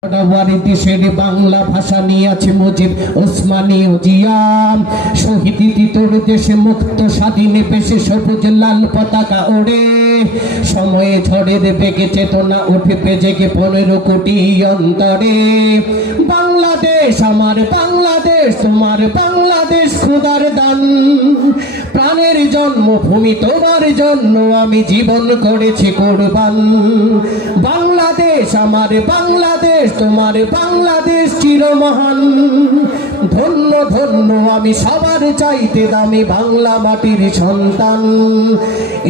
দেশের বাংলা ভাষা নিয়ে আছে মুজিব ওসমানী ও জিয়া। শহীদ তোর দেশে মুক্ত স্বাধীনে বেশে সবুজ লাল পতাকা ওড়ে। সময়ে ঝড়ের বেগে চেতনা উঠবে জেগে 15 কোটি অন্তরে। বাংলাদেশ আমার বাংলাদেশ, তোমার বাংলাদেশ খোদার দান। প্রাণের জন্মভূমি তোমার জন্য আমি জীবন করেছি কোরবান। বাংলাদেশ আমার বাংলাদেশ, তোমার বাংলাদেশ চিরমহান। ধন্য ধন্য আমি সবার চাইতে দামি বাংলা মাটির সন্তান।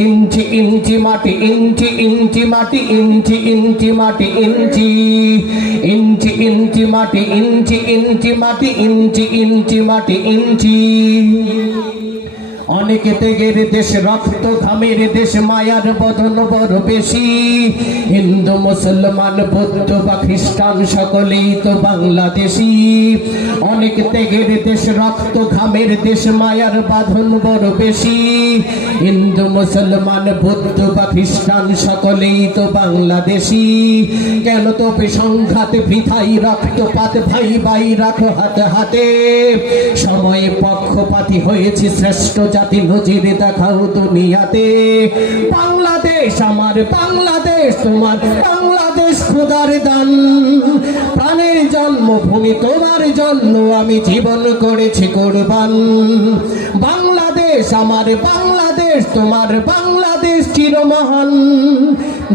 ইঞ্চি ইঞ্চি মাটি, ইঞ্চি ইঞ্চি মাটি, ইঞ্চি ইঞ্চি মাটি, ইঞ্চি ইঞ্চি ইঞ্চি মাটি, ইঞ্চি ইঞ্চি মাটি, ইঞ্চি ইঞ্চি মাটি, ইঞ্চি। অনেক ত্যাগের দেশ, রক্ত ঘামের দেশ, মায়ার বদন বড় বেশি। হিন্দু মুসলমান বৌদ্ধ বা খ্রিস্টান সকলেই তো বাংলাদেশি। অনেক ত্যাগের দেশ, রক্ত ঘামের দেশ, মায়ার বাঁধন বড় বেশি। হিন্দু মুসলমান বৌদ্ধ বা খ্রিস্টান সকলেই তো বাংলাদেশি। কেন তবে সংঘাত বৃথাই রক্তপাত, ভাই ভাই রাখো হাতে হাতে। সময়ে পক্ষপাতী হয়েছে শ্রেষ্ঠ জাতি, নজির দেখাও দুনিয়াতে। বাংলাদেশ আমার বাংলাদেশ, তোমার বাংলাদেশ খোদার দান। প্রাণের জন্মভূমি তোমার জন্য আমি জীবন করেছি কোরবান। বাংলাদেশ আমার বাংলাদেশ, তোমার বাংলাদেশ চিরমহান।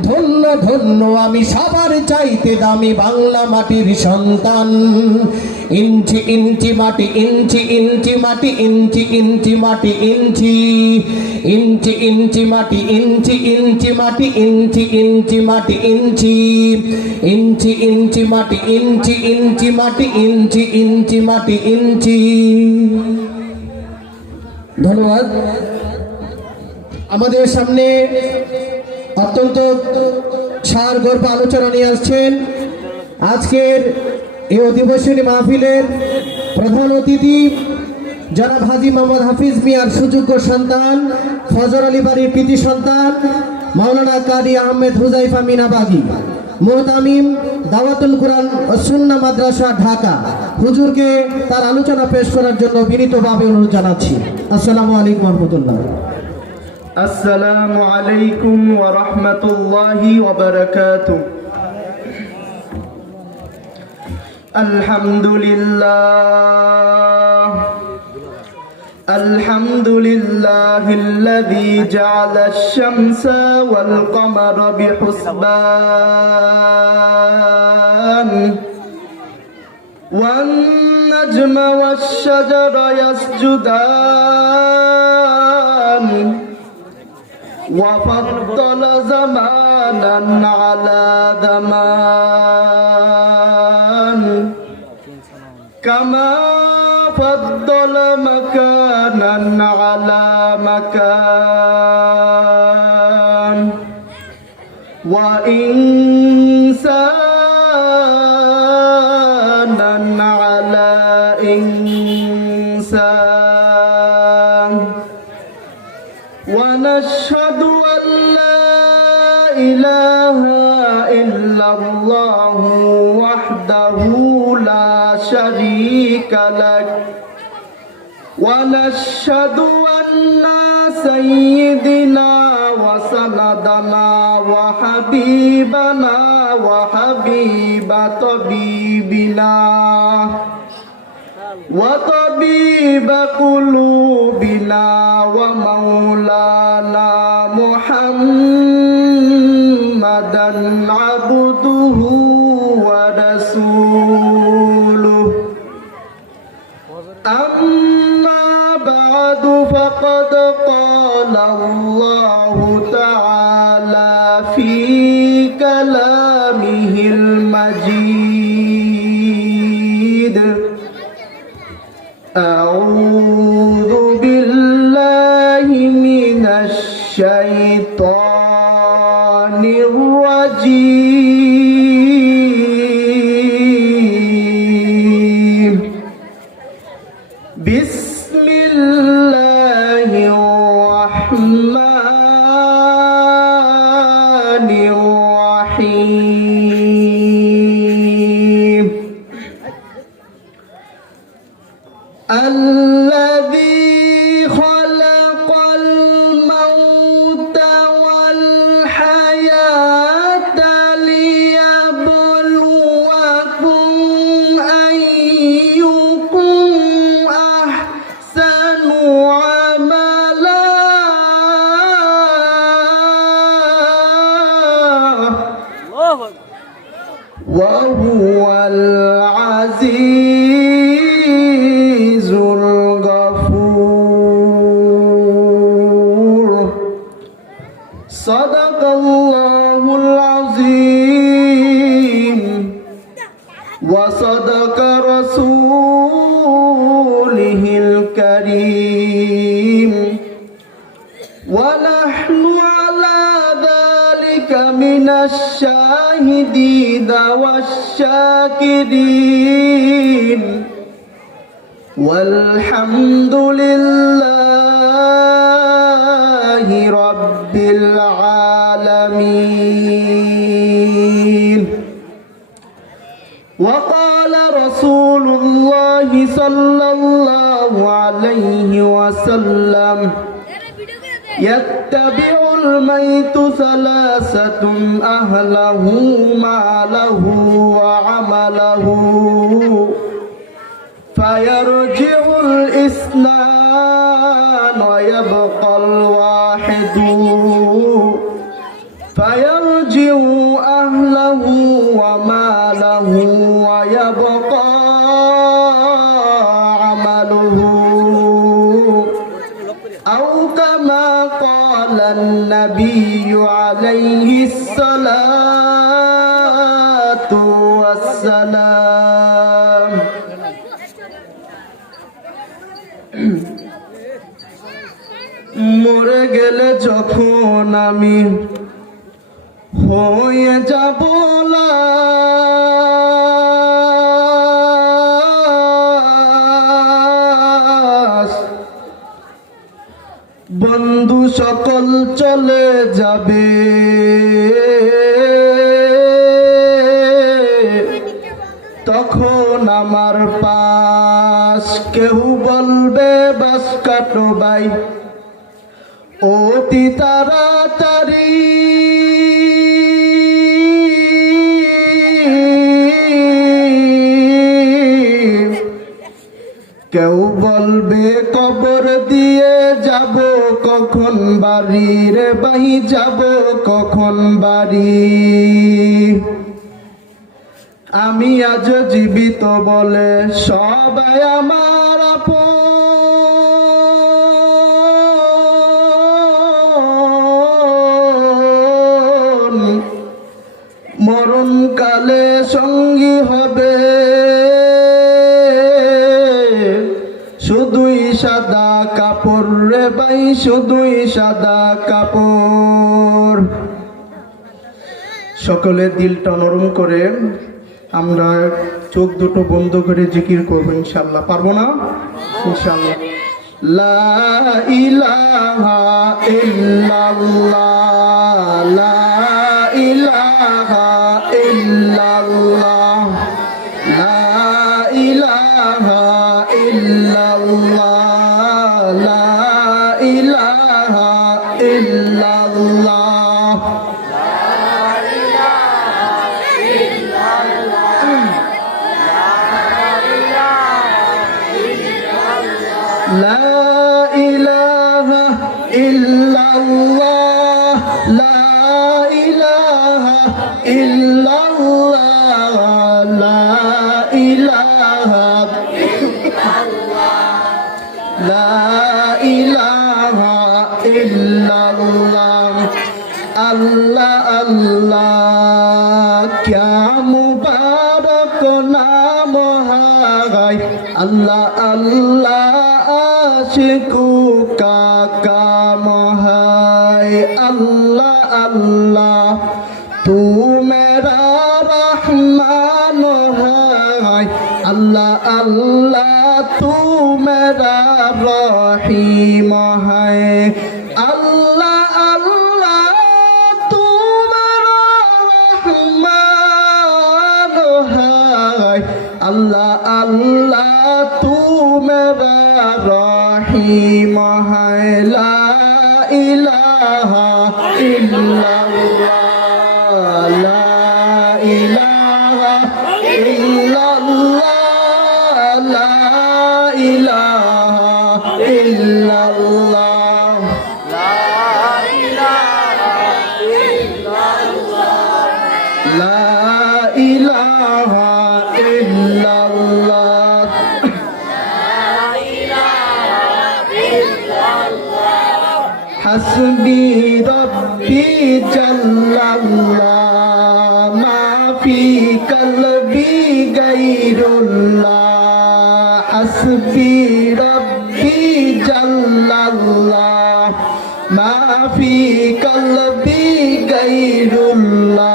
ধন্য ধন্য আমি সবার চাইতে দামি বাংলা মাটির সন্তান। ইঞ্চি ইঞ্চি মাটি, ইঞ্চি ইঞ্চি মাটি, ইঞ্চি ইঞ্চি মাটি, ইঞ্চি ইঞ্চি ইঞ্চি মাটি, ইঞ্চি ইঞ্চি মাটি, ইঞ্চি ইঞ্চি মাটি, ইঞ্চি ইঞ্চি ইঞ্চি মাটি, ইঞ্চি ইঞ্চি মাটি, ইঞ্চি ইঞ্চি মাটি, ইঞ্চি। ধন্যবাদ। আমাদের সামনে অত্যন্ত সার গর্ব আলোচনা নিয়ে আসছেন আজকের এই অধিবেশনী মাহফিলের প্রধান অতিথি জনাব হাজী মোহাম্মদ হাফিজ মিয়ার সুযোগ্য সন্তান, ফজর আলী বাড়ির কৃতি সন্তান মাওলানা কারি আহমেদ হুজাইফা মিনাবাগী, মুহতামিম দাওয়াতুল কুরআন ও সুন্নাহ মাদ্রাসা ঢাকা। হুজুরকে তার আলোচনা পেশ করার জন্য বিনীতভাবে অনুরোধ জানাচ্ছি। আসসালামু আলাইকুম ওয়া রাহমাতুল্লাহ। আসসালামু আলাইকুম ওয়া রাহমাতুল্লাহি ওয়া বারাকাতুহু। আলহামদুলিল্লাহ আলহামদুলিল্লাহিল্লাযী জাআলা আশ-শামসা ওয়াল কমারা বিহুসবান ওয়ান নাজমা ওয়াশ-শাজারা ইয়াসজুদান وفضل زمانا على زمان كما فضل مكانا على مكان وإنسانا على إنسان ونشهد أن لا إله إلا الله وحده لا شريك له ونشهد أن سيدنا وسندنا وحبيبنا وحبيب طبيبنا وطبيب قلوبنا ومولانا محمدا عبده ورسوله. أما بعد فقد قال الله تعالى في كلامه المجيد أعوذ بالله من الشيطان الرجيم بسم الله الرحمن الرحيم الذي خلق الموت والحياة ليبلوكم أيكم أحسن عملا وهو العزيز الغفور صدق الله العظيم وصدق رسوله الكريم ونحن على ذلك من الشاهدين والشاكرين والحمد لله رب العالمين. وقال رسول الله صلى الله عليه وسلم يتبع الميت ثلاثة أهله ماله وعمله فيرجع الاثنان ويبقى الواحد فيرجع أهله وماله ويبقى عمله أو كما قال النبي عليه الصلاة والسلام. মরে গেলে যখন আমি হয়ে যাব লাশ, বন্ধু সকল চলে যাবে, তখন আমার পাশ কেউ বলবে বাস কাটো ভাই অতি তাড়াতাড়ি, কেউ বলবে কবর দিয়ে যাব কখন বাড়ি রে ভাই যাব কখন বাড়ি। আমি আজ জীবিত বলে সবাই আমার আপন, মরণকালে সঙ্গী হবে শুধুই সাদা কাপড় রে ভাই শুধুই সাদা কাপড়। সকলে দিলটা নরম করে আমরা চোখ দুটো বন্ধ করে জিকির করবো ইনশাআল্লাহ। পারবো না? ইনশাআল্লাহ। লা ইলাহা ইল্লাল্লাহ, লা ইলাহা ইল্লাল্লাহ, লা ইলাহা ইল্লাল্লাহ, লা ইলাহা ইল্লাল্লাহ। لا إله إلا الله، لا إله إلا الله، لا إله إلا الله، لا إله إلا الله। الله الله क्या मुबारक नाम है, अल्लाह अल्लाह आशिकू का काम है, अल्लाह अल्लाह तू मेरा रहमान है, अल्लाह अल्लाह तू मेरा रहीम है, अल्लाह अल्लाह तू मेरा रहमान है, अल्लाह अल्लाह तू मेरा रहीम है ला इलाहा इल्लल्लाह ला इलाहा इल्लल्लाह ला इलाहा इल्लल्लाह ला इलाहा इल्लल्लाह हस्बी रब्बी जल्लल्लाह मा फी कल्बी गैरुल्लाह हस्बी रब्बी जल्लल्लाह मा फी कल्बी गैरुल्लाह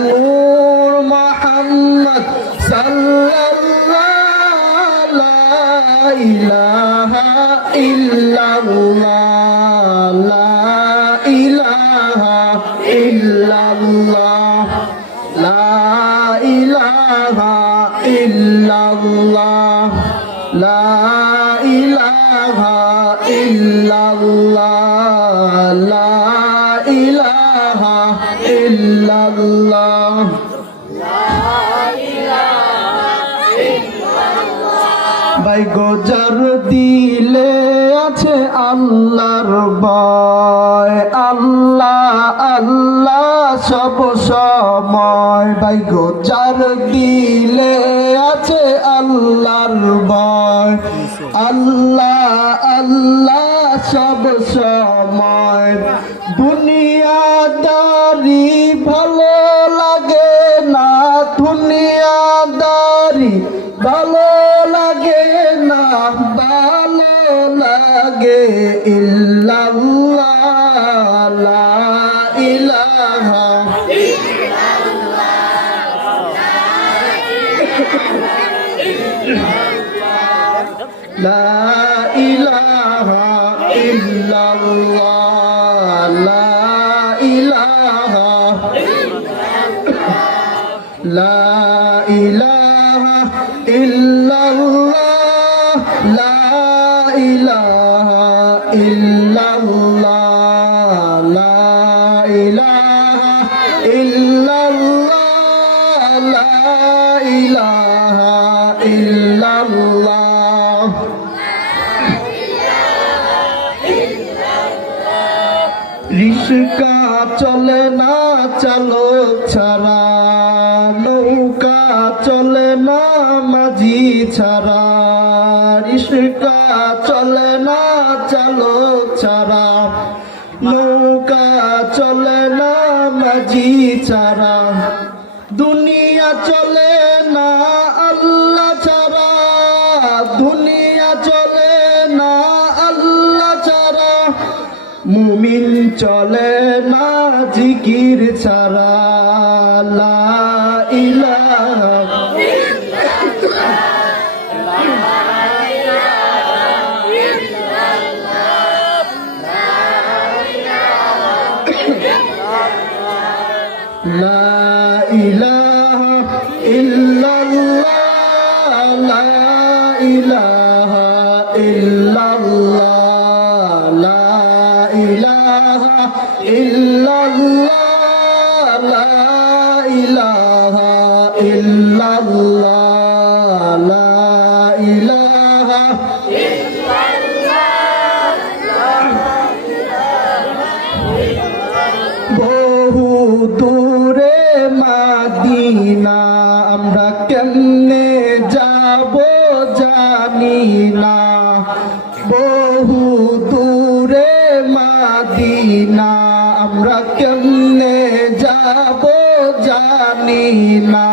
नूर मोहम्मद सल्लल्लाहु ला इलाहा इल्लल्लाह ला इलाहा इल्लल्लाह ला इलाहा इल्लल्लाह ला इलाहा इल्लल्लाह ला इलाहा इल्लल्लाह ভাই গোজার দিলে আছে আল্লাহর ভয় আল্লাহ আল্লাহ সব সময় ভাই গোজার দিলে আছে আল্লাহর ভয় আল্লাহ আল্লাহ সব সময় দুনিয়াদারি ভালো লাগে না দুনিয়াদারি ভালো লাগে না ভালো লাগে ইল্লাল্লাহ লা ইলাহা লা ইলাহা ইল্লাল্লাহ লা ইলাহা লা ইলাহা ইল্লাল্লাহ লা ইলাহা ইল্লাল্লাহ লা ইলাহা ইল্লাল্লাহ লা ইলাহা ইল্লাল্লাহ রিস্কা চলে না চালক ছাড়া নৌকা চলে না মাঝি ছাড়া রিস্কা চলে না চালক ছাড়া নৌকা চলে না মাঝি ছাড়া দুনিয়া চলে না আল্লাহ ছাড়া দুনিয়া চলে না আল্লাহ ছাড়া মুমিন চলে না জিকির ছাড়া লা ইলাহা লা ইলাহা ইল্লাল্লাহ লা ইলাহা ইল্লাল্লাহ লা ইলাহা ইল্লাল্লাহ লা ইলাহা ইল্লাল্লাহ লা ইলাহা বহু দূরে মাদিনা আমরা কেমনে যাব জানি না বহু দূরে মাদিনা আমরা কেমনে যাব জানি না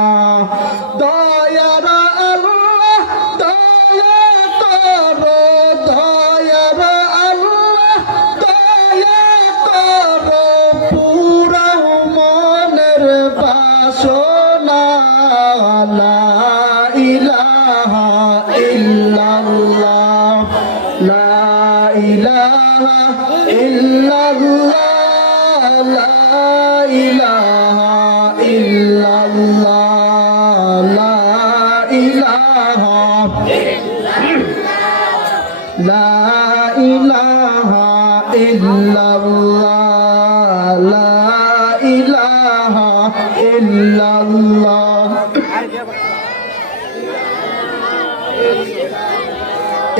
দয়ার আল্লাহ দয়া করো দয়ার আল্লাহ দয়া করো পুরাও মনের বাসনা লা ইলাহা ইল্লাল্লাহ লা ইলাহা ইল্লাল্লাহ লা ইলাহা ইল্লাল্লাহ লা ইলাহা লা ইলাহা ইল্লাল্লাহ লা ইলাহা ইল্লাল্লাহ।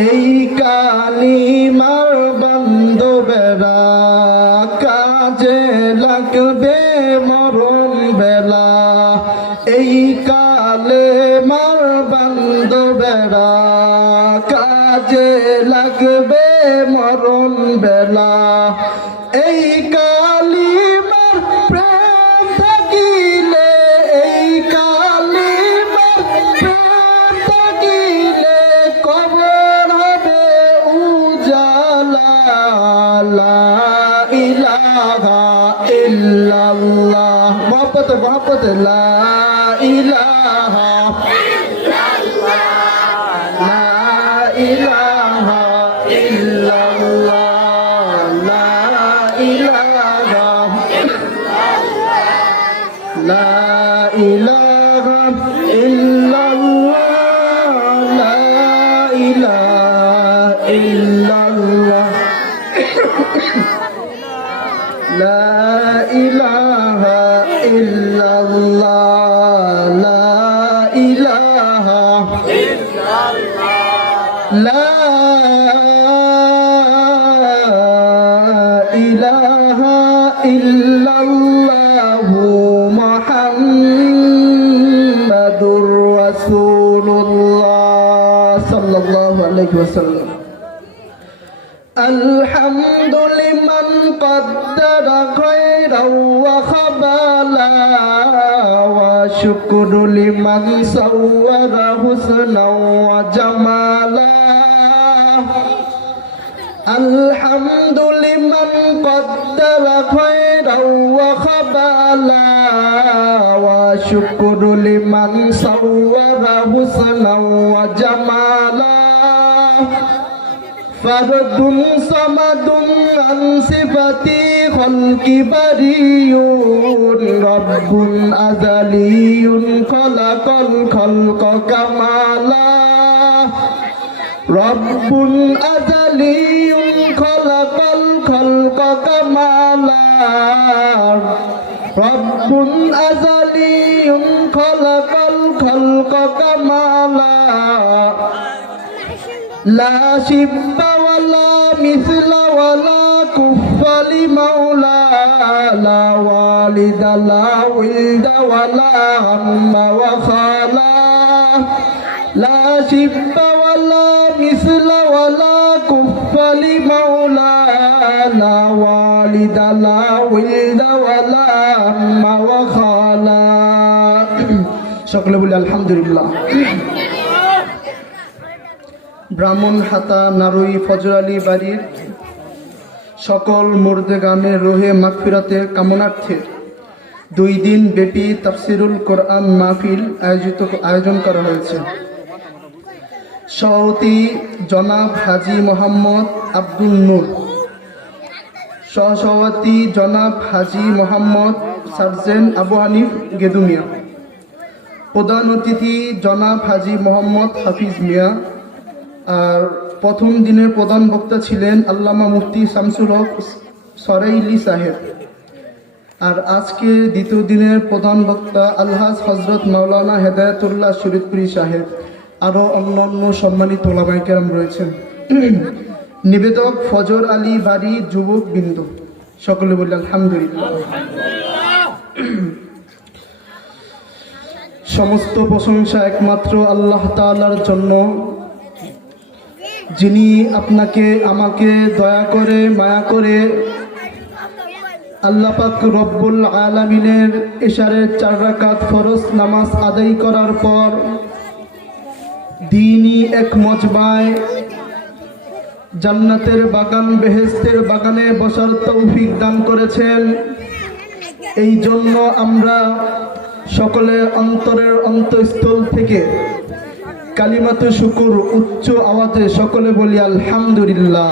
এই কালিমার বান্ধবেরা কাজে লাগবে মরণ বেলা। এই কালিমার বান্ধবেরা কাজে লাগবে মরণ বেলা। এই কালিমার প্রেম থাকিলে এই কালিমার প্রেম থাকিলে কবর হবে উজালা। লা ইলাহা ইল্লাল্লাহ মহব্বতে মহব্বতে লা ইলাহা লা ইলাহা ইল্লাল্লাহ লা ইলাহা লা ইলাহা ইল্লাল্লাহ লা ইলাহা ইল্লাল্লাহ লা ইলাহা ইল্লাল্লাহ লা ইলাহা লা ইলাহা ইল্লাল্লাহু মুহাম্মাদুর রাসূলুল্লাহ সাল্লাল্লাহু আলাইহি ওয়াসাল্লাম। الحمد لمن قدر خيرا وخبالا وشكر لمن صور حسنا وجمالا. الحمد لمن قدر خيرا وخبالا وشكر لمن صور حسنا وجمالا. فرد صمد عن صفتي خلق بري رب أزلي خلق الخلق كمالا. رب أزلي خلق الخلق كمالا. رب أزلي خلق الخلق كمالا. لا شب ولا مثل ولا كف لمولى. لا والد لا ولد ولا هم وخالا. لا شب ولا مثل ولا كف لمولى. لا والد لا ولد ولا هم وخالا. সকলে বলি আলহামদুলিল্লাহ। ব্রাহ্মণহাটা নারুই ফজর আলী বাড়ির সকল মুর্দেগানের রোহে মাগফিরাতের কামনার্থে 2 দিন ব্যাপী তাফসিরুল কোরআন মাহফিল আয়োজন করা হয়েছে। সভাপতি জনাব হাজী মোহাম্মদ আব্দুল নূর, সহসভাপতি জনাব হাজী মোহাম্মদ সার্জেন্ট আবু হানিফ গেদু মিয়া, প্রধান অতিথি জনাব হাজী মোহাম্মদ হাফিজ মিয়া। আর প্রথম দিনের প্রধান বক্তা ছিলেন আল্লামা মুফতি শামসুল হক সরাইলি সাহেব। আর আজকে দ্বিতীয় দিনের প্রধান বক্তা আলহাজ হজরত মাওলানা হেদায়েতুল্লাহ শরীফপুরি সাহেব। আরও অন্যান্য সম্মানিত ওলামায়ে কেরাম রয়েছেন। নিবেদক ফজর আলী বাড়ি যুবক বিন্দু। সকলে বললেন আলহামদুলিল্লাহ। সমস্ত প্রশংসা একমাত্র আল্লাহ তাআলার জন্য, যিনি আপনাকে আমাকে দয়া করে মায়া করে আল্লাহ পাক রব্বুল আলামিনের ইশারে 4 রাকাত ফরজ নামাজ আদায় করার পর দ্বীনি এক মজমায় জান্নাতের বাগান বেহেশতের বাগানে বসার তৌফিক দান করেছেন। এই জন্য আমরা সকলে অন্তরের অন্তঃস্থল থেকে কালিমাতু শুকুর উচ্চ আওয়াজে সকলে বলি আলহামদুলিল্লাহ।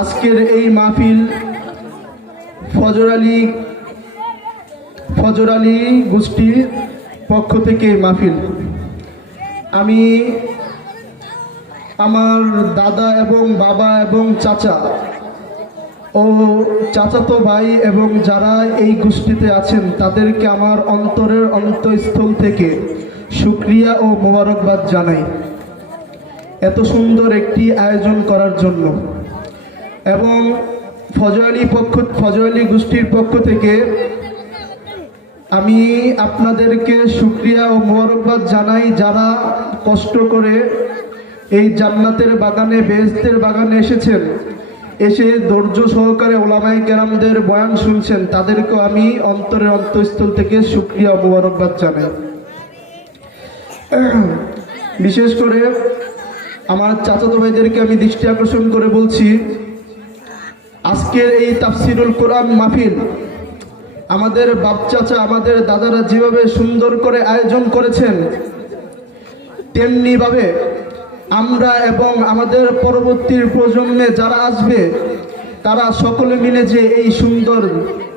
আজকের এই মাহফিল ফজর আলী ফজর আলী গোষ্ঠীর পক্ষ থেকে মাহফিল। আমি আমার দাদা এবং বাবা এবং চাচা ও চাচাতো ভাই এবং যারা এই গোষ্ঠীতে আছেন তাদেরকে আমার অন্তরের অন্তঃস্থল থেকে শুকরিয়া ও মোবারকবাদ জানাই এত সুন্দর একটি আয়োজন করার জন্য। এবং ফজর আলী গোষ্ঠীর পক্ষ থেকে আমি আপনাদেরকে শুকরিয়া ও মোবারকবাদ জানাই যারা কষ্ট করে এই জান্নাতের বাগানে বেহেশতের বাগানে এসেছেন, এসে ধৈর্য সহকারে ওলামায়ে কেরামদের বয়ান শুনছেন, তাদেরকেও আমি অন্তরের অন্তঃস্থল থেকে শুকরিয়া ও মোবারকবাদ জানাই। বিশেষ করে আমার চাচাতো ভাইদেরকে আমি দৃষ্টি আকর্ষণ করে বলছি, আজকের এই তাফসিরুল কোরআন মাহফিল আমাদের বাপ চাচা আমাদের দাদারা যেভাবে সুন্দর করে আয়োজন করেছেন, তেমনিভাবে আমরা এবং আমাদের পরবর্তী প্রজন্মে যারা আসবে তারা সকলে মিলে যে এই সুন্দর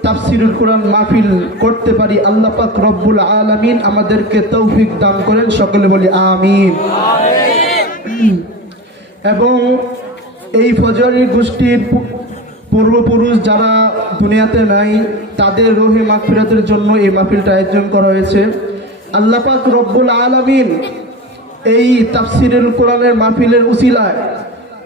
তাফসিরুল কোরআন মাহফিল করতে পারি, আল্লাহ পাক রব্বুল আলামিন আমাদেরকে তৌফিক দান করেন, সকলে বলি আমিন। এবং এই ফজরি গোষ্ঠীর পূর্বপুরুষ যারা দুনিয়াতে নাই তাদের রুহে মাগফিরাতের জন্য এই মাহফিলটা আয়োজন করা হয়েছে। আল্লাহ পাক রব্বুল আলামিন এই তাফসিরুল কোরআনের মাহফিলের উসিলায়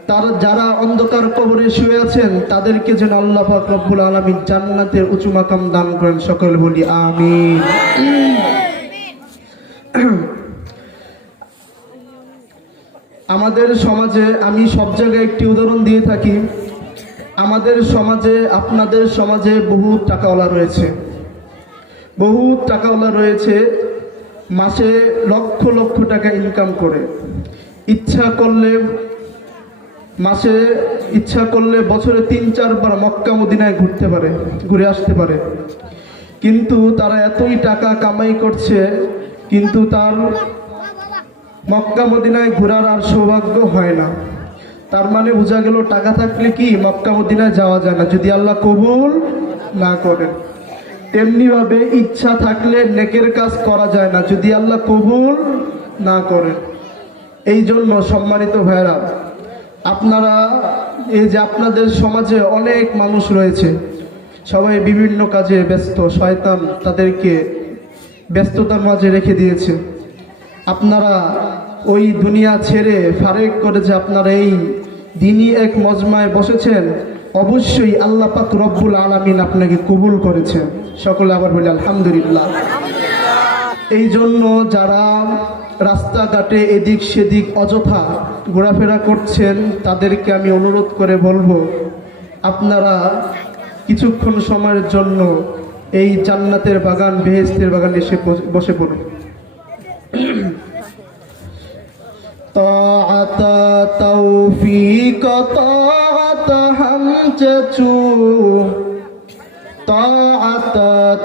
তারা যারা অন্ধকার কবরে শুয়ে আছেন তাদেরকে যেন আল্লাহ পাক রব্বুল আলামিন জান্নাতের উঁচু মাকাম দান করেন, সকলে বলি আমিন। আমাদের সমাজে আমি সব জায়গায় একটি উদাহরণ দিয়ে থাকি, আমাদের সমাজে আপনাদের সমাজে বহু টাকাওয়ালা রয়েছে, মাসে লক্ষ লক্ষ টাকা ইনকাম করে, ইচ্ছা করলে বছরে 3-4 বার মক্কা মদিনায় ঘুরে আসতে পারে। কিন্তু তারা এতই টাকা কামাই করছে, কিন্তু তার মক্কা মদিনায় ঘোরার আর সৌভাগ্য হয় না। তার মানে বোঝা গেল টাকা থাকলে কি মক্কা মদিনায় যাওয়া যায় না, যদি আল্লাহ কবুল না করেন। তেমনিভাবে ইচ্ছা থাকলে নেকের কাজ করা যায় না, যদি আল্লাহ কবুল না করেন। এই জন্য সম্মানিত ভাইরা, আপনারা এই যে আপনাদের সমাজে অনেক মানুষ রয়েছে, সবাই বিভিন্ন কাজে ব্যস্ত, শয়তান তাদেরকে ব্যস্ততার মাঝে রেখে দিয়েছে। আপনারা ওই দুনিয়া ছেড়ে ফারেক করে যে আপনারা এই দিনই এক মজমায় বসেছেন, অবশ্যই আল্লাহ পাক রব্বুল আলামিন আপনাকে কবুল করেছেন, সকলে আবার বলি আলহামদুলিল্লাহ। এই জন্য যারা রাস্তাঘাটে এদিক সেদিক অযথা ঘোরাফেরা করছেন তাদেরকে আমি অনুরোধ করে বলবো, আপনারা কিছুক্ষণ সময়ের জন্য এই জান্নাতের বাগান বেহেশতের বাগানে এসে বসে পড়ুন। طاعت توفیق طاعت ہم چچو طاعت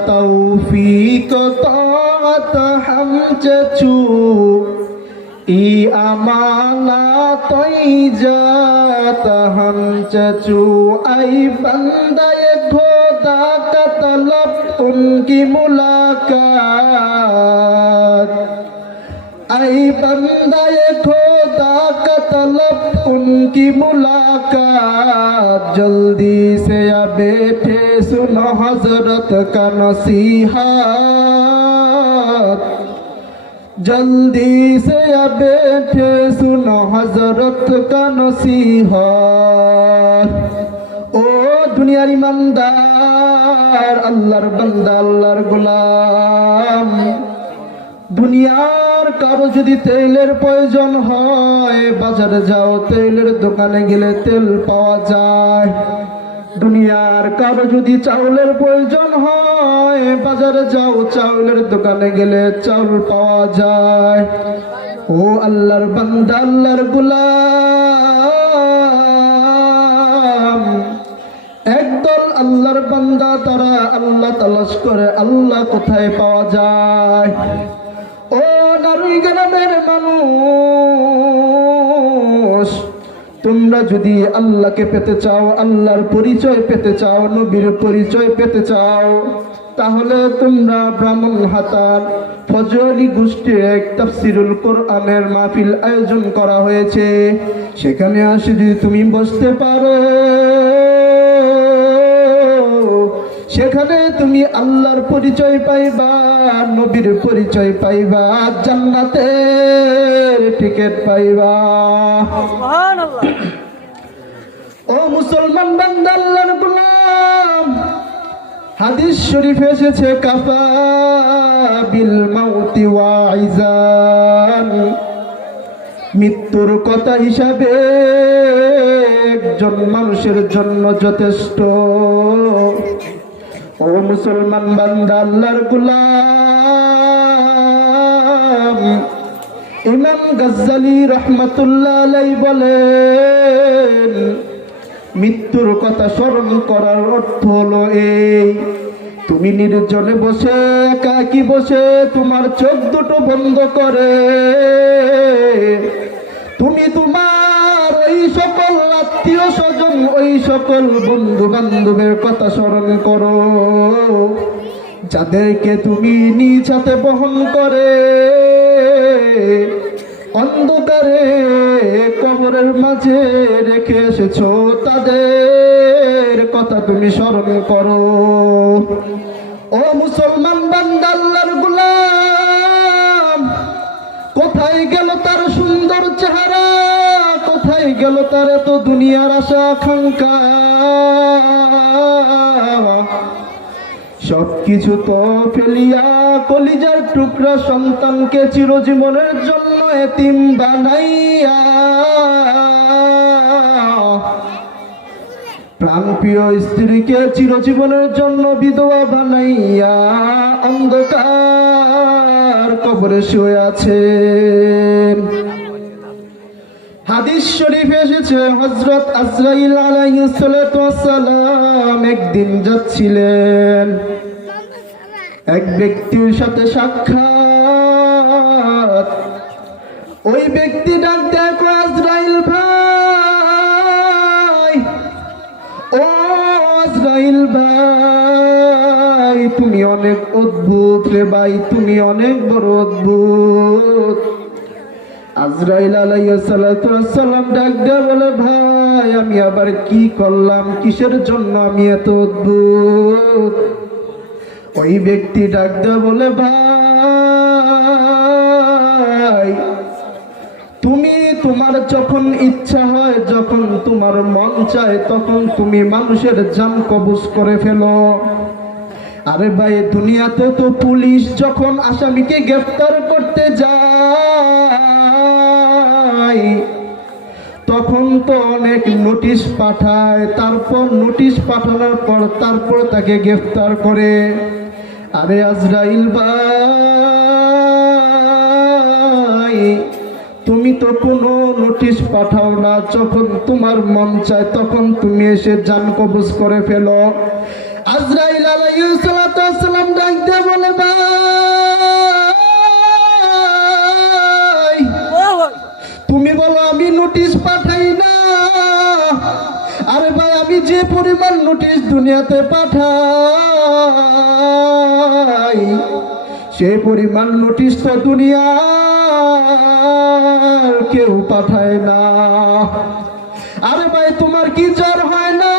توفیق طاعت ہم چچو ای امانت ایجاد ہم چچو ای بندہ خدا کا طلب ان کی ملاقات आई बंदाए खुदा का तलब उनकी मुलाकात जल्दी से या बैठे सुनो हजरत का नसीहत जल्दी से या बैठे सुनो हजरत का नसीहत ओ दुनियार ईमानदार अल्लाहर बंदा अल्लाहर गुलाम দুনিয়ার কারো যদি তেলের প্রয়োজন হয় বাজারে যাও, তেলের দোকানে গেলে তেল পাওয়া যায়। দুনিয়ার কারো যদি চাউলের প্রয়োজন হয় বাজারে যাও, চাউলের দোকানে গেলে চাউল পাওয়া যায়। ও আল্লাহর বান্দা আল্লাহর গোলাম, একদল আল্লাহর বান্দা তারা আল্লাহ তালাশ করে আল্লাহ কোথায় পাওয়া যায়। ও নারুই গ্রামের মানুষ, তোমরা যদি আল্লাহকে পেতে চাও, আল্লাহর পরিচয় পেতে চাও, নবীর পরিচয় পেতে চাও, তাহলে তোমরা ব্রাহ্মণহাটার ফজলি গোষ্ঠীর এক তাফসিরুল কোরআনের মাহফিল আয়োজন করা হয়েছে, সেখানে আসে যদি তুমি বসতে পারো, সেখানে তুমি আল্লাহর পরিচয় পাইবা, নবীর পরিচয় পাইবা, জান্নাতের টিকিট পাইবা। ও মুসলমান বান্দা, আল্লাহর গোলাম, হাদিস শরীফে এসেছে কাফা বিল মাউতি ওয়াইজান, মৃত্যুর কথা হিসাবে একজন মানুষের জন্য যথেষ্ট। ও মুসলমান বান্দা, আল্লাহর গোলাম, ইমাম গাজ্জালি রাহমাতুল্লাহ আলাইহি বলেন, মৃত্যুর কথা স্মরণ করার অর্থ হলো এই, তুমি নির্জনে বসে একাকী বসে তোমার চোখ দুটো বন্ধ করে তুমি তোমার ওই সকল আত্মীয় স্বজন, ওই সকল বন্ধু বান্ধবের কথা স্মরণ করো, যাদেরকে তুমি নিজ হাতে বহন করে অন্ধকারে কবরের মাঝে রেখে এসেছো, তাদের কথা তুমি স্মরণ করো। ও মুসলমান বান্দা, আল্লাহর গোলাম, কোথায় গেল তার সুন্দর চেহারা, কোথায় গেল তার এত দুনিয়ার আশা আকাঙ্ক্ষা, সবকিছু তো ফেলিয়া কলিজার টুকরা সন্তানকে চিরজীবনের জন্য এতিম বানাইয়া, প্রাণপ্রিয় স্ত্রীকে চিরজীবনের জন্য বিধবা বানাইয়া অন্ধকার কবরে শুয়ে আছেন। হাদিস শরীফে এসেছে, হযরত আজরাইল আলাইহিস সালাতু ওয়াস সালাম একদিন যাচ্ছিলেন, এক ব্যক্তির সাথে সাক্ষাৎ। ওই ব্যক্তি ডাক দেখো, আজরাইল ভাই, ও আজরাইল ভাই, তুমি অনেক অদ্ভুত রে ভাই, তুমি অনেক বড় অদ্ভুত। আজরাইল আলাইহিস সালাতু ওয়াস সালাম ডাক দিয়ে বলে, ভাই আমি আবার কি করলাম, কিসের জন্য আমি এত অদ্ভুত? ওই ব্যক্তি ডাক দিয়ে বলে, ভাই তুমি তোমার যখন ইচ্ছা হয়, যখন তোমার মন চায়, তখন তুমি মানুষের জান কবজ করে ফেলো। আরে ভাই, দুনিয়াতে তো পুলিশ যখন আসামিকে গ্রেফতার করতে যায় তখন তো অনেক নোটিশ পাঠায়, তারপর নোটিশ পাঠানোর পর তারপর তাকে গ্রেফতার করে। আরে আজরাইল ভাই, তুমি তো কোনো নোটিশ পাঠাও না, যখন তোমার মন চায় তখন তুমি এসে জান কবজ করে ফেলো। আজরাইল আলাইহিস সালাতু ওয়াস সালাম ডাক দিয়ে বলে, ভাই তুমি বলো আমি নোটিশ পাঠাই না। আরে ভাই, আমি যে পরিমাণ নোটিশ দুনিয়াতে পাঠাই সেই পরিমাণ নোটিশ তো দুনিয়ার কেউ পাঠায় না। আরে ভাই, তোমার কি জ্বর হয় না?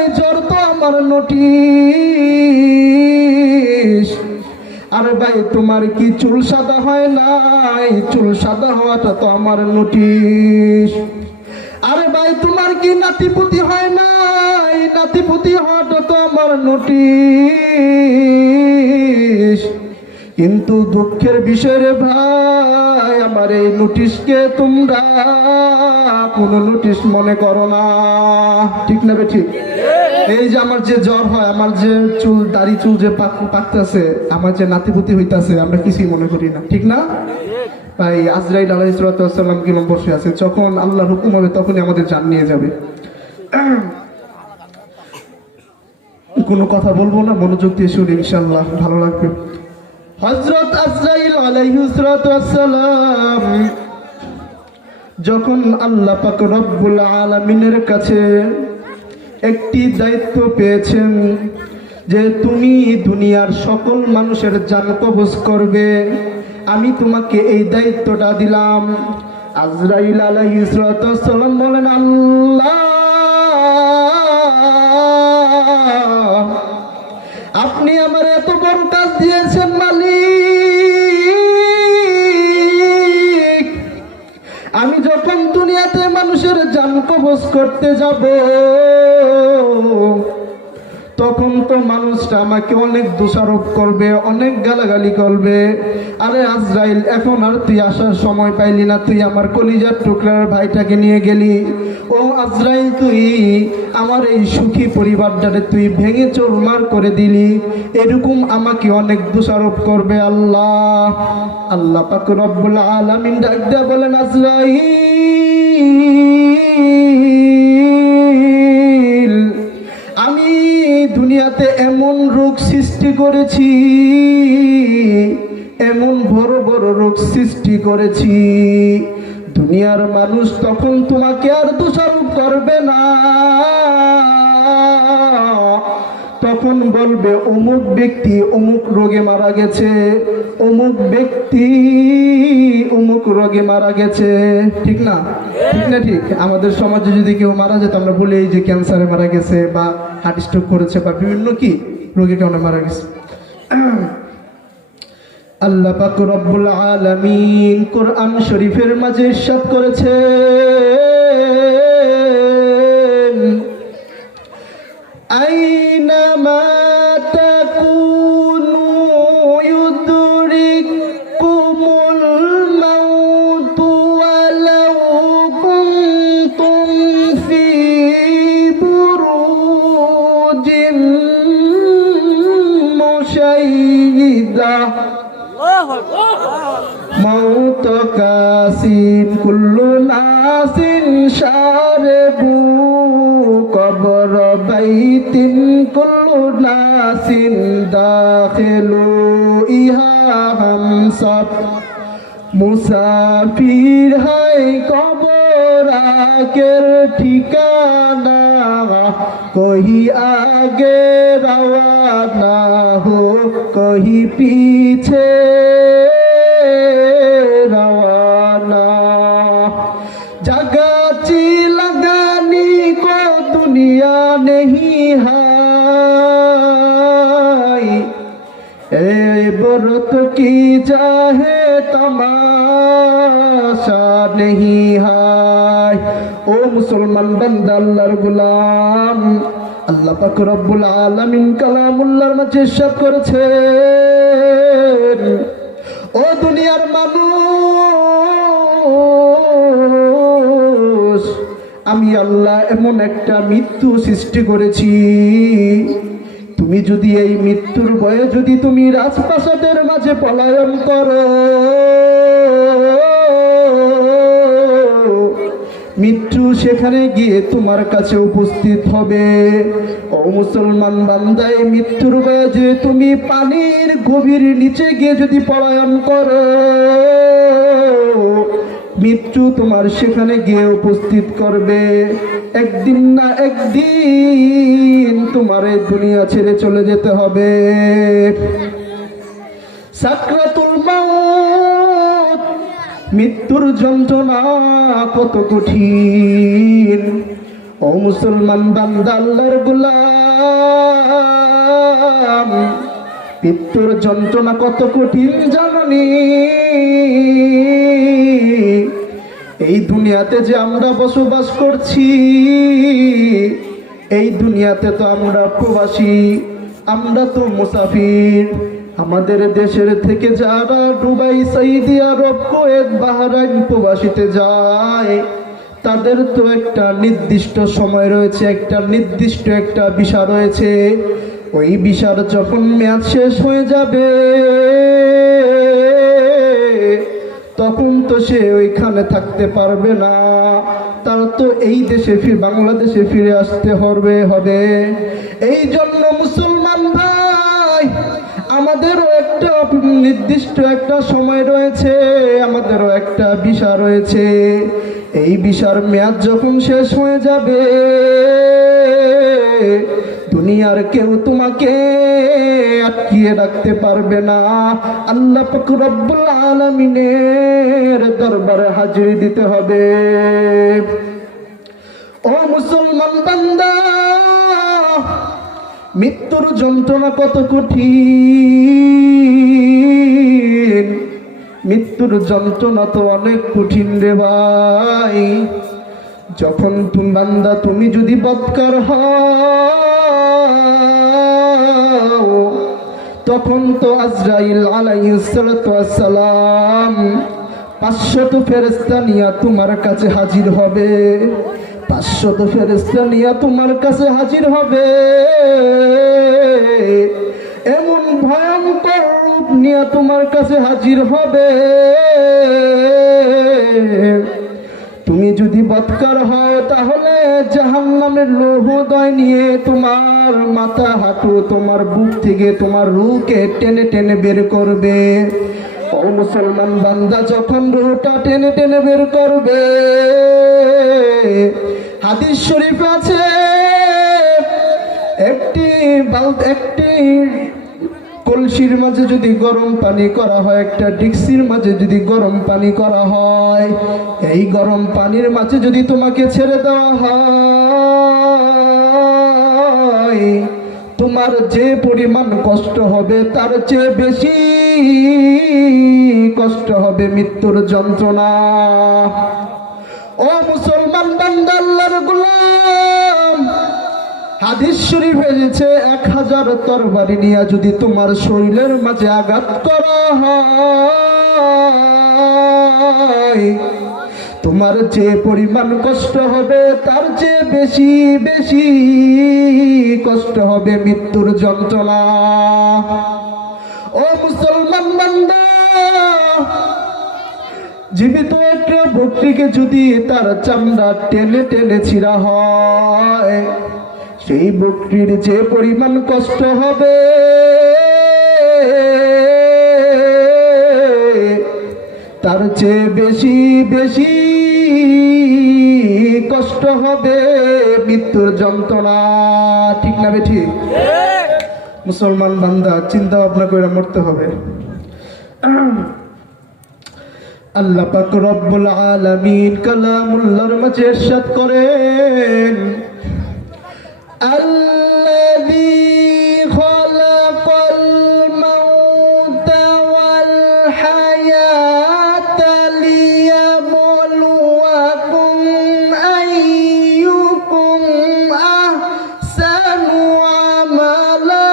এই জ্বর তো আমার নোটিশ। আরে ভাই, তোমার কি চুল সাদা হয় না? এই চুল সাদা হওয়াটা তো আমার নোটিশ। আরে ভাই, তোমার কি নাতিপুতি হয় না? এই নাতিপুতি হওয়াটা তো আমার নোটিশ। কিন্তু দুঃখের বিষয় রে ভাই, আমার এই নোটিশকে তোমরা কোনো নোটিশ মনে করো না, ঠিক না ঠিক? এই যে আমার যে জ্বর হয়, আমার যে চুল দাড়ি চুল যে পাকতেছে, আমার যে নাতিপুতি হইতাছে, আমরা কিছুই মনে করি না, ঠিক না ভাই? আজরাইল আলাইহিস সালাতু ওয়াস সালাম কি বসে আছে, যখন আল্লাহর হুকুম হবে তখনই আমাদের জান নিয়ে যাবে। কোনো কথা বলবো না, মনোযোগ দিয়ে শুনি, ইনশাআল্লাহ ভালো লাগবে। হযরত আজরাইল আলাইহিস সালাতু ওয়াস সালাম যখন আল্লাহ পাক রব্বুল আলামিনের কাছে একটি দায়িত্ব পেয়েছেন, যে তুমি দুনিয়ার সকল মানুষের জান কবজ করবে, আমি তোমাকে এই দায়িত্বটা দিলাম। আজরাইল আলাইহিস সালাম বলেন, আল্লাহ আপনি আমার এত বড় কাজ দিয়েছেন মালিক, আমি যখন দুনিয়াতে মানুষের জান কবজ করতে যাব তখন তো মানুষটা আমাকে অনেক দোষারোপ করবে, অনেক গালাগালি করবে। আরে আজরাইল, এখন আর তুই আসার সময় পাইলি না, তুই আমার কলিজার টুকরার ভাইটাকে নিয়ে গেলি। ও আজরাইল, তুই আমার এই সুখী পরিবারটারে তুই ভেঙে চুরমার করে দিলি, এরকম আমাকে অনেক দোষারোপ করবে। আল্লাহ আল্লাহ পাক রব্বুল আলামিন ডাক দিয়ে বলেন, আজরাইল আমি দুনিয়াতে এমন রোগ সৃষ্টি করেছি, এমন বড় বড় রোগ সৃষ্টি করেছি, দুনিয়ার মানুষ তখন তোমাকে আর দোষারোপ করবে না। তখন বলবে অমুক ব্যক্তি অমুক রোগে মারা গেছে, অমুক ব্যক্তি অমুক রোগে মারা গেছে। ঠিক না? ঠিক না? ঠিক। আমাদের সমাজে যদি কেউ মারা যেত আমরা বলি এই যে ক্যান্সারে মারা গেছে বা হার্ট স্ট্রোক করেছে বা বিভিন্ন কি রোগে কারণে মারা গেছে। আল্লাহ পাক রব্বুল আলামিন কোরআন শরীফের মাঝে ইরশাদ করেছেন, আইনামা তাকুনু ইউদরিকুমুল মাউতু ওয়ালাউ কুনতুম ফি বুরুজিন মুশাইয়্যিদা মৌত কাসিন কুল্লু নাসিন শারবু কবর বাইতিন কুল্লু নাসিন দাখিলু ইহা হামসব মুসাফির হাই কবর আগের ঠিকানা, কহি আগে রওয়ানা হো কহি পিছে রওয়ানা। जगाची लगानी को दुनिया नहीं हाय, ए बरत की चाहे तमाशा नहीं हाय। ओ मुसलमान बंदा अल्लाहर गुलाम, আল্লাহ পাক রব্বুল আলামিন কালামুল্লাহর মাঝে ইরশাদ করেছেন, ও দুনিয়ার মানুষ, আমি আল্লাহ এমন একটা মৃত্যু সৃষ্টি করেছি, তুমি যদি এই মৃত্যুর ভয়ে যদি তুমি রাজপ্রাসাদের মাঝে পলায়ন করো, মৃত্যু সেখানে গিয়ে তোমার কাছে উপস্থিত হবে। ও মুসলমান বান্দা, এই মৃত্যুর ভয়ে যে তুমি পানির গভীর নিচে গিয়ে যদি পলায়ন করো, মৃত্যু তোমার সেখানে গিয়ে উপস্থিত করবে। একদিন না একদিন তোমার এই দুনিয়া ছেড়ে চলে যেতে হবে। সাকরাতুল মাউত, মৃত্যুর যন্ত্রণা কত কঠিন। ও মুসলমান বান্দা আল্লাহর গোলাম, মৃত্যুর যন্ত্রণা কত কঠিন জাননি? এই দুনিয়াতে যে আমরা বসবাস করছি, এই দুনিয়াতে তো আমরা প্রবাসী, আমরা তো মুসাফির। আমাদের দেশের থেকে যারা দুবাই, সৌদি আরব, কুয়েত, বাহরাইন প্রবাসীতে যায়, তাদের তো একটা নির্দিষ্ট সময় রয়েছে, একটা নির্দিষ্ট একটা ভিসা রয়েছে। ওই ভিসার যখন মেয়াদ শেষ হয়ে যাবে, তখন তো সে ওইখানে থাকতে পারবে না, তার তো এই দেশে বাংলাদেশে ফিরে আসতে হবে। এই জন্য মুসলমান ভাই, আমাদেরও একটা নির্দিষ্ট একটা সময় রয়েছে, আমাদেরও একটা ভিসা রয়েছে। এই ভিসার মেয়াদ যখন শেষ হয়ে যাবে, দুনিয়ার কেউ তোমাকে আটকিয়ে রাখতে পারবে না। আল্লাহ পাক রব্বুল আলামিনের দরবারে হাজিরি দিতে হবে। ও মুসলমান বান্দা, মৃত্যুর যন্ত্রণা কত কঠিন, মৃত্যুর যন্ত্রণা তো অনেক কঠিন রে ভাই। যখন তুমি বান্দা, তুমি যদি বদকার হও, তখন তো আজরাইল আলাইহিস সালাতু ওয়াস সালাম 500 ফেরেশতা নিয়ে তোমার কাছে হাজির হবে। 500 ফেরেশতা নিয়ে তোমার কাছে হাজির হবে। এমন ভয়ঙ্কর রূপ নিয়ে তোমার কাছে হাজির হবে। তুমি যদি বদকার হও, তাহলে জাহান্নামের লৌহদয় নিয়ে তোমার মাথা হাঁটু তোমার বুক থেকে তোমার রূহকে টেনে টেনে বের করবে। ও মুসলমান বান্দা, যখন রূহটা টেনে টেনে বের করবে, হাদিস শরীফ আছে, একটি কলসির মাঝে যদি গরম পানি করা হয়, একটা ডিক্সির মাঝে যদি গরম পানি করা হয়, এই গরম পানির মাঝে যদি তোমাকে ছেড়ে দেওয়া হয়, তোমার যে পরিমাণ কষ্ট হবে তার চেয়ে বেশি কষ্ট হবে মৃত্যুর যন্ত্রণা। ও মুসলমান বান্দা, আল্লাহর গোলাম, হাদিস শরীফ এসেছে 1000 তরবারি নিয়ে যদি তোমার শরীরের মাঝে আঘাত করা হয়, তোমার যে পরিমাণ কষ্ট হবে তার চেয়ে বেশি বেশি কষ্ট হবে মৃত্যুর যন্ত্রণা। ও মুসলমান বান্দা, জীবিত একটা বকরিকে যদি তার চামড়া টেনে টেনে ছিঁড়া হয়, সেই বকরির যে পরিমাণ কষ্ট হবে তার চেয়ে বেশি বেশি কষ্ট হবে মৃত্যুর যন্ত্রণা। ঠিক না বেঠি? মুসলমান বান্দা, চিন্তা ভাবনা করে মরতে হবে। আল্লাহ পাক রব্বুল আলামিন কালামুল্লাহর মাঝে ইরশাদ করেন, الذي خلق الموت والحياة ليبلوكم أيكم أحسن عملا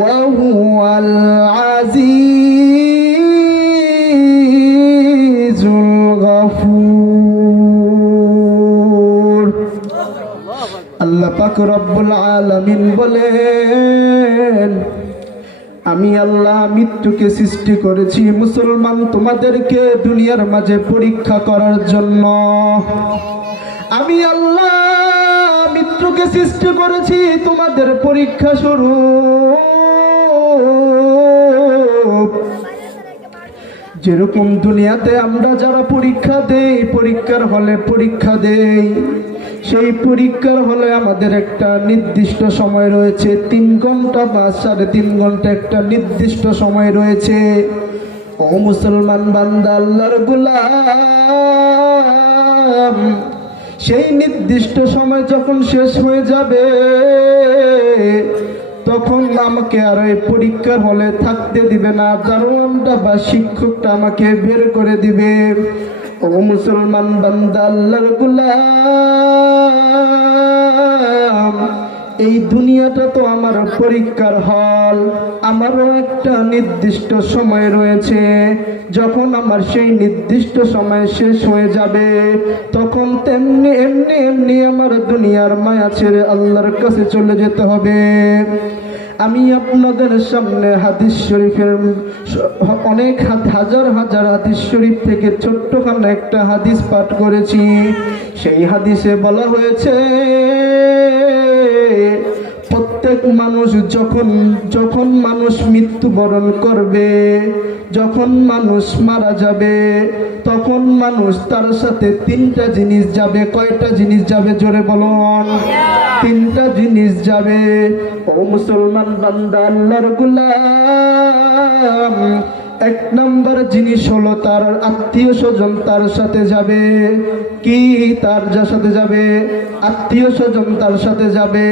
وهو العزيز الغفور। আল্লাহ পাক রব্বুল আলামিন বলেন, আমি আল্লাহ মৃত্যুকে সৃষ্টি করেছি মুসলমান তোমাদেরকে দুনিয়ার মাঝে পরীক্ষা করার জন্য। আমি আল্লাহ মৃত্যুকে সৃষ্টি করেছি তোমাদের পরীক্ষা স্বরূপ। যেরকম দুনিয়াতে আমরা যারা পরীক্ষা দেই, পরীক্ষার হলে পরীক্ষা দেই, সেই পরীক্ষার হলে আমাদের একটা নির্দিষ্ট সময় রয়েছে, 3 ঘন্টা বা 3.5 ঘন্টা একটা নির্দিষ্ট সময় রয়েছে। ও মুসলমান বান্দা, আল্লাহর গোলাম, সেই নির্দিষ্ট সময় যখন শেষ হয়ে যাবে, তখন আমাকে আর এই পরীক্ষার হলে থাকতে দিবে না, দারোয়ানটা বা শিক্ষকটা আমাকে বের করে দিবে। ও মুসলমান বান্দা, আল্লাহর গোলাম, এই দুনিয়াটা তো আমার পরীক্ষার হল, আমারও একটা নির্দিষ্ট সময় রয়েছে। যখন আমার সেই নির্দিষ্ট সময় শেষ হয়ে যাবে, তখন তেমনি এমনি এমনি আমার দুনিয়ার মায়া ছেড়ে আল্লাহর কাছে চলে যেতে হবে। আমি আপনাদের সামনে হাদিস শরীফের অনেক হাজার হাজার হাদিস শরীফ থেকে ছোট্টখানা একটা হাদিস পাঠ করেছি। সেই হাদিসে বলা হয়েছে, প্রত্যেক মানুষ যখন মানুষ মৃত্যুবরণ করবে, যখন মানুষ মারা যাবে, তখন মানুষ তার সাথে তিনটা জিনিস যাবে। কয়টা জিনিস যাবে জোরে বলুন? তিনটা জিনিস যাবে। ও মুসলমান বান্দা, আল্লাহর গোলাম, এক নম্বর জিনিস হলো তার আত্মীয় স্বজন তার সাথে যাবে। কি তার সাথে যাবে? আত্মীয় স্বজন তার সাথে যাবে।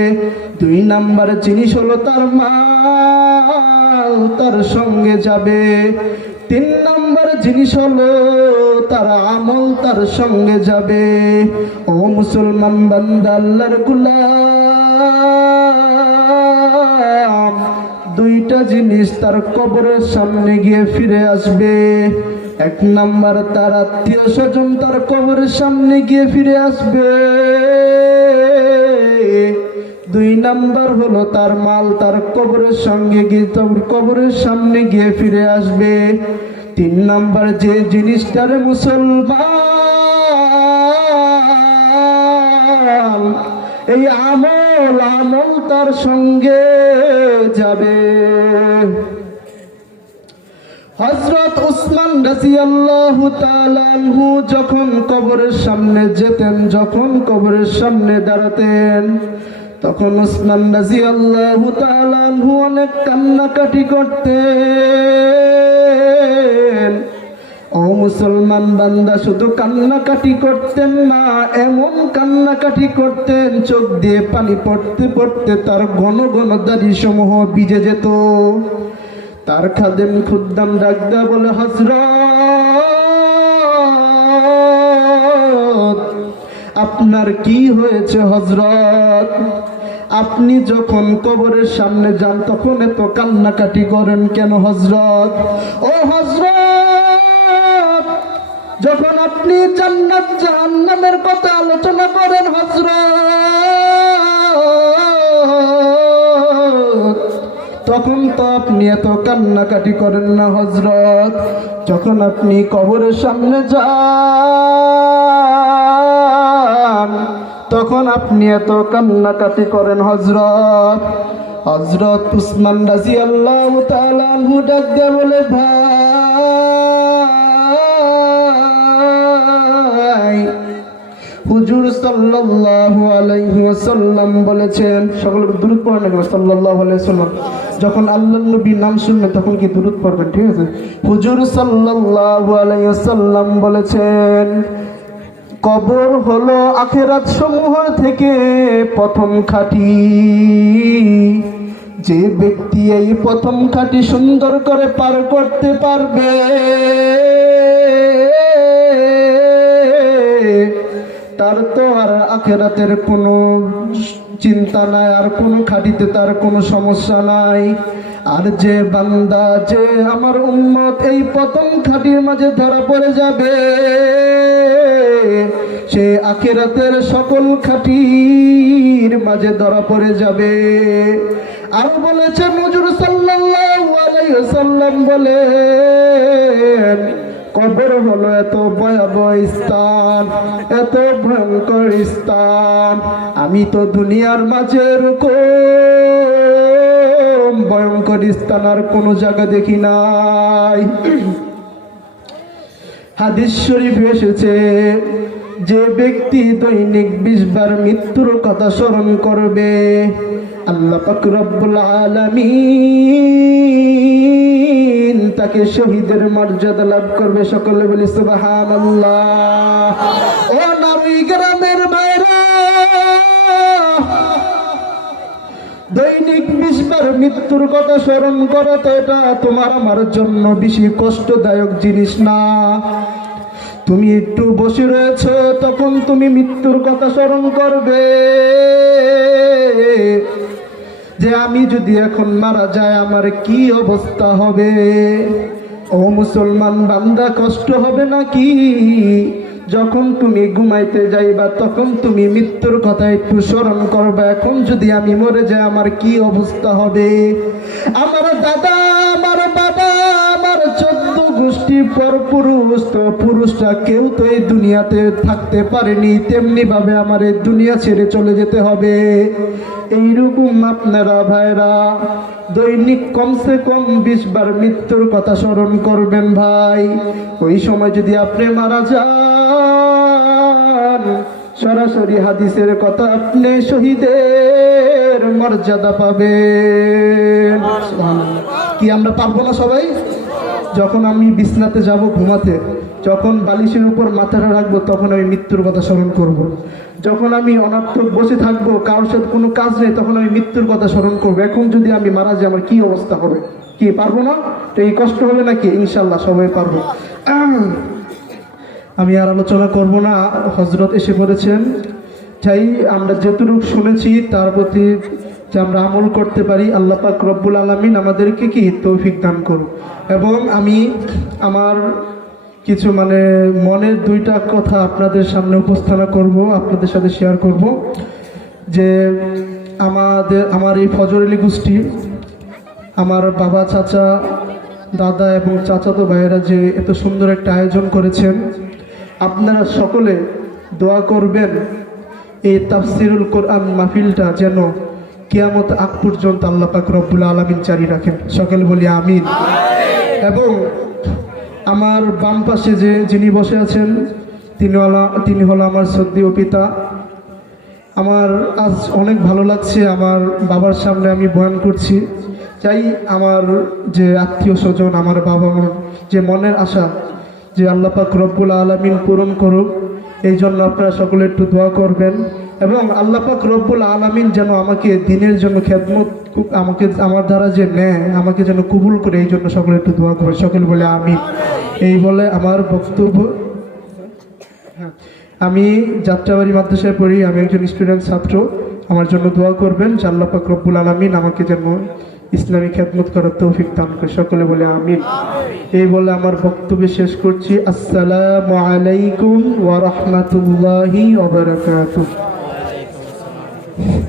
দুই নম্বর জিনিস হলো তার মাল তার সঙ্গে যাবে। তিন নম্বর জিনিস হলো তার আমল তার সঙ্গে যাবে। ও মুসলমান বান্দা, আল্লাহর গোলাম, দুইটা জিনিস তার কবরের সামনে গিয়ে ফিরে আসবে। এক নাম্বার, তার আত্মীয় স্বজন তার কবরের সামনে গিয়ে ফিরে আসবে। দুই নাম্বার হলো তার মাল তার কবরের সঙ্গে গিয়ে কবরের সামনে গিয়ে ফিরে আসবে। তিন নাম্বার যে জিনিসটার মুসলমান, এই আমল তার সঙ্গে যাবে। হযরত উসমান রাদিয়াল্লাহু তাআলা আনহু যখন কবরের সামনে যেতেন, যখন কবরের সামনে দাঁড়াতেন, তখন উসমান রাদিয়াল্লাহু তাআলা আনহু অনেক কান্নাকাটি করতেন। ও মুসলমান বান্দা, শুধু কান্নাকাটি করতেন না, এমন কান্নাকাটি করতেন চোখ দিয়ে পানি পড়তে পড়তে তার ঘন ঘন দাড়ি সমূহ ভিজে যেত। তার খাদেম খুদ্দাম ডাকদা বলে, হযরত, আপনার কি হয়েছে হযরত? আপনি যখন কবরের সামনে যান তখন এত কান্নাকাটি করেন কেন হযরত? ও হযরত, যখন আপনি জান্নাত জাহান্নামের কথা আলোচনা করেন হযরত, তখন তো আপনি এত কান্নাকাটি করেন না হযরত। যখন আপনি কবরের সামনে যান তখন আপনি এত কান্নাকাটি করেন হযরত। হযরত উসমান রাদিয়াল্লাহু তাআলা আনহু ডাক দিয়ে বলে, ভাই, হুজুর সাল্লাল্লাহু আলাইহি ওয়াসাল্লাম বলেছেন, সকলে দুরূদ পড়েন না সাল্লাল্লাহু আলাইহি ওয়াসাল্লাম। যখন আল্লাহর নবীর নাম শুনবেন তখন কি দুরূদ পড়বেন, ঠিক আছে? হুজুর সাল্লাল্লাহু আলাইহি ওয়াসাল্লাম বলেছেন, কবর হলো আখিরাত সমূহ থেকে প্রথম খাঁটি। যে ব্যক্তি এই প্রথম খাঁটি সুন্দর করে পার করতে পারবে, তার তো আর আখিরাতের কোনো চিন্তা নাই, আর কোনো খাঁটিতে তার কোনো সমস্যা নাই। আর যে বান্দা, যে আমার উম্মত এই প্রথম খাঁটির মাঝে ধরা পড়ে যাবে, সে আখিরাতের সকল খাঁটির মাঝে ধরা পড়ে যাবে। আর বলেছেন হুজুর সাল্লাল্লাহু আলাইহি ওয়াসাল্লাম বলেন, কবর হলো এত ভয়াবহ স্থান, এত ভয়ঙ্কর স্থান, আমি তো দুনিয়ার মাঝে এরকম ভয়ঙ্কর স্থান আর কোনো জায়গা দেখি নাই। হাদিস শরীফ এসেছে, যে ব্যক্তি দৈনিক 20 বার মৃত্যুর কথা স্মরণ করবে, আল্লাহ পাক রব্বুল আলামিন তাকে শহীদের মর্যাদা লাভ করবে। সকলে বলি সুবহানাল্লাহ। ও নারী গ্রামের মায়েরা, দৈনিক 20 বার মৃত্যুর কথা স্মরণ করা তো এটা তোমার আমার জন্য বেশি কষ্টদায়ক জিনিস না। তুমি একটু বসে রয়েছ, তখন তুমি মৃত্যুর কথা স্মরণ করবে যে আমি যদি এখন মারা যাই আমার কি অবস্থা হবে। ও মুসলমান বান্দা, কষ্ট হবে নাকি? যখন তুমি ঘুমাইতে যাইবা তখন তুমি মৃত্যুর কথা একটু স্মরণ করবা, এখন যদি আমি মরে যাই আমার কি অবস্থা হবে। আমার দাদা, আমার বাবা, আমার 14 গোষ্ঠী পর পুরুষ, তো পুরুষরা কেউ তো এই দুনিয়াতে থাকতে পারেনি, তেমনি ভাবে আমার এই দুনিয়া ছেড়ে চলে যেতে হবে। এইরকম আপনারা ভাইরা দৈনিক কমসে কম 20 বার মৃত্যুর কথা স্মরণ করবেন ভাই। ওই সময় যদি আপনি মারা যান, সরাসরি হাদিসের কথা, আপনি শহীদের মর্যাদা পাবেন। কি আমরা পারবো না সবাই? যখন আমি বিছনাতে যাব ঘুমাতে, যখন বালিশের উপর মাথাটা রাখবো, তখন আমি মৃত্যুর কথা স্মরণ করব। যখন আমি অনর্থক বসে থাকবো, কারোর সাথে কোনো কাজ নেই, তখন আমি মৃত্যুর কথা স্মরণ করবো। এখন যদি আমি মারা যাই, আমার কি অবস্থা হবে? কি পারবো না? তো এই কষ্ট হবে নাকি? ইনশাল্লাহ সবাই পারবো। আমি আর আলোচনা করব না, হযরত এসে পড়েছেন। চাই আমরা যেটুকু শুনেছি তার প্রতি যে আমরা আমল করতে পারি, আল্লাহ পাক রব্বুল আলামিন আমাদেরকে কি তৌফিক দান করুন। এবং আমি আমার কিছু মনের 2টা কথা আপনাদের সামনে উপস্থাপনা করব, আপনাদের সাথে শেয়ার করব। যে আমার এই ফজর আলী গোষ্ঠী, আমার বাবা, চাচা, দাদা এবং চাচাতো ভাইয়েরা যে এত সুন্দর একটা আয়োজন করেছেন, আপনারা সকলে দোয়া করবেন এই তাফসিরুল কোরআন মাহফিলটা যেন কিয়ামত আগ পর্যন্ত আল্লাহ পাক রব্বুল আলামিন জারি রাখেন। সকলে বলি আমিন। এবং আমার বাম পাশে যিনি বসে আছেন, তিনি হলো আমার শ্রদ্ধেয় পিতা। আমার আজ অনেক ভালো লাগছে, আমার বাবার সামনে আমি বয়ান করছি। চাই আমার যে আত্মীয় স্বজন, আমার বাবা মার যে মনের আশা, যে আল্লাহ পাক রব্বুল আলামিন পূরণ করুক, এই জন্য আপনারা সকলে একটু দোয়া করবেন। এবং আল্লাহ পাক রব্বুল আলামিন যেন আমাকে দিনের জন্য খেদমত, আমার দ্বারা যে নেয়, আমাকে যেন কবুল করে, এই জন্য সকলে একটু দোয়া করবে। সকলে বলে আমিন। এই বলে আমার বক্তব্য। আমি যাত্রাবাড়ি মাদ্রাসায় পড়ি, আমি একজন স্টুডেন্ট ছাত্র। আমার জন্য দোয়া করবেন যে আল্লাহ পাক রব্বুল আলামিন আমাকে যেন ইসলামী খেদমত করার তৌফিক দান করে। সকলে বলে আমিন। এই বলে আমার বক্তব্য শেষ করছি। আসসালামু আলাইকুম ওয়া রাহমাতুল্লাহি ওয়া বারাকাতুহু।